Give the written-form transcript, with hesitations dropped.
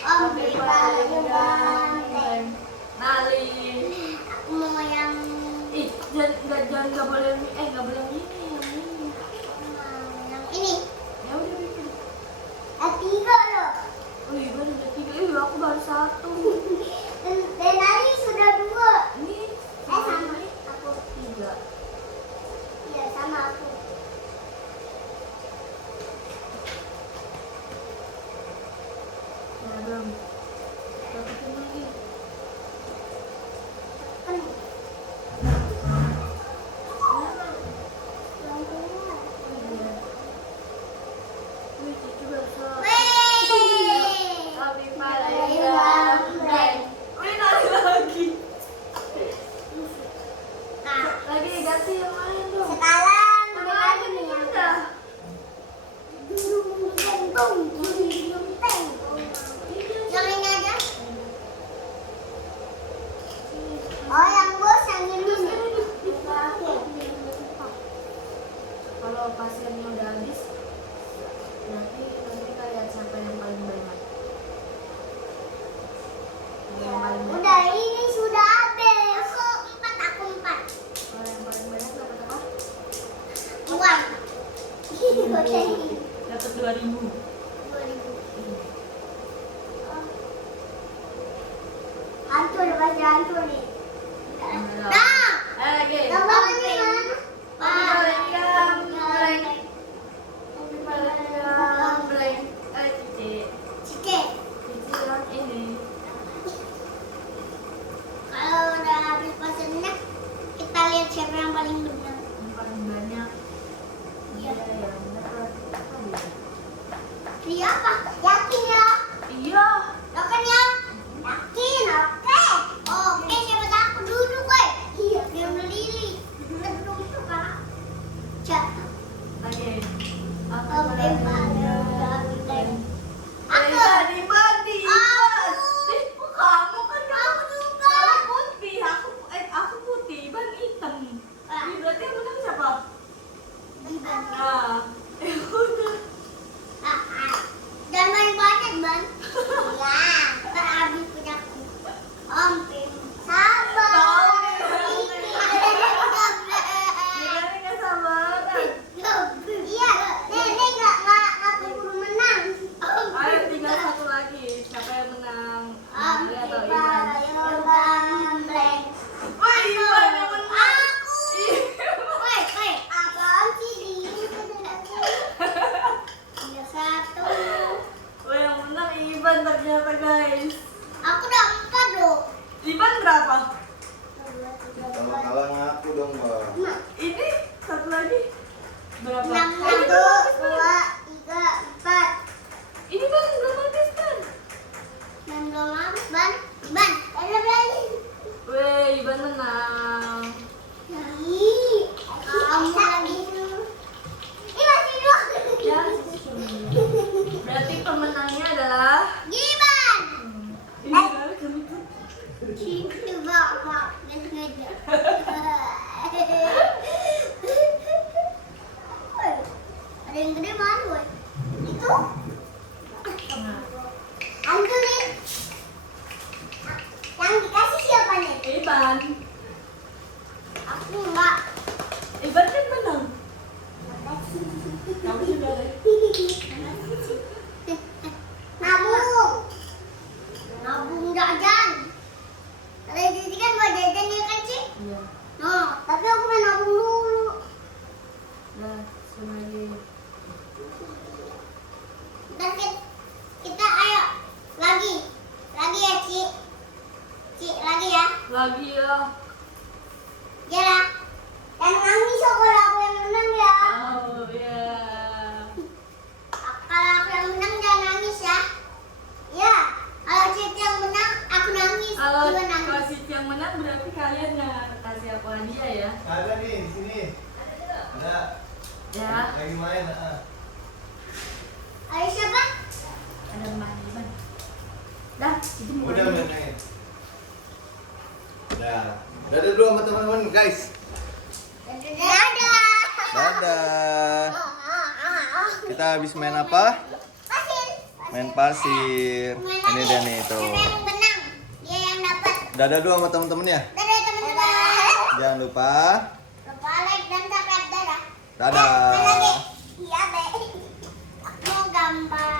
Om Banteng. Nali. Aku mau yang Jangan boleh nggak boleh yang ini. yang ini. Ya udah bikin. Tiga loh. Oh iya baru udah 3. Aku baru 1. Dan tadi sudah 2. Ini Sama aku 3. Iya sama aku. Ya belum. Dapetin lagi. Kan sekarang udah lagi nih yang yang ini aja. Oh yang bos yang ini nih. Kalau pasiennya udah habis, nanti kita lihat siapa yang paling banyak. Yang paling banyak. Udah ini sudah habis. Aku 4. Kalau yang paling banyak dapat apa? Uang. Oke. Dapat 2.000. 2000. Hantu udah pasti hantu nih. Nah, Oke. gambarnya mana? Cike. Kalau udah habis pasiennya, kita lihat siapa yang paling benar. Iya. Dia apa? Yakin ya? Yakin ya? Yakin, oke. Oke, siapa tahu aku duduk, weh. Iya, biar berdiri. Duduk itu kan. Jatuh. Oke, banteng. Aku. Dan main banyak, Ban. Iya, ntar habis punya aku. Om Pim, sabar. Iya, nenek nggak keburu menang. Ayo tinggal satu lagi. Siapa yang menang? Om Nali atau Pim, Iban? ayo banteng. Wah, Iban yang menang. Woi, apaan sih ini? Iya, 1. Wah, yang menang Iban ternyata guys. Aku udah 4 loh. Iban berapa? 2, 3, Kalau 4. kalah ngaku dong, Bang. Ini satu lagi berapa? 6, Ini 1, belum habis, 2, Ban. 3, 4. Ini Ban belum habis Ban. Dan belum habis, Ban. Ban, ada lagi. Weh, Iban menang. Ih, kamu lagi. Ini masih 2. Ya, berarti pemenangnya adalah Giban. ini kali kami tuh. Coba, Pak. Ngejar. Ada yang gede mana, boy? Itu? Nah, Hantu nih. Yang dikasih siapa nih? Iban. Aku enggak. Iban kan menang. Kamu juga deh. Nabung. Nabung jajan. Ada jadi kan buat jajan ya kan, Cik? Iya. No, tapi aku main nabung dulu. Nah, semuanya. Ntar kita ayo lagi. Lagi ya, Cik. Cik, lagi ya. Lagi ya. Ya lah. Jangan nangis ya kalau aku yang menang ya. Oh ya. Kalau aku yang menang jangan nangis ya. Ya. Kalau Cik yang menang, aku nangis. Kalau Iwan nangis. wasit yang menang berarti kalian yang kasih aku hadiah ya. Ada nih di sini. Ada. Ya. Lagi main, Ayo siapa? Ada Mbak Iban. Dah, itu mau. Udah main. Dadah dulu sama teman-teman, guys. Dadah. Dadah. Kita habis main apa? Pasir. Main pasir. Ini dia nih tuh. Siapa yang menang? Dia yang dapat. Dadah dulu sama temen-temennya. Dadah teman-teman. Jangan lupa. Lupa like dan subscribe. Dadah. Dadah. Main lagi. Iya, Be. Aku mau gambar.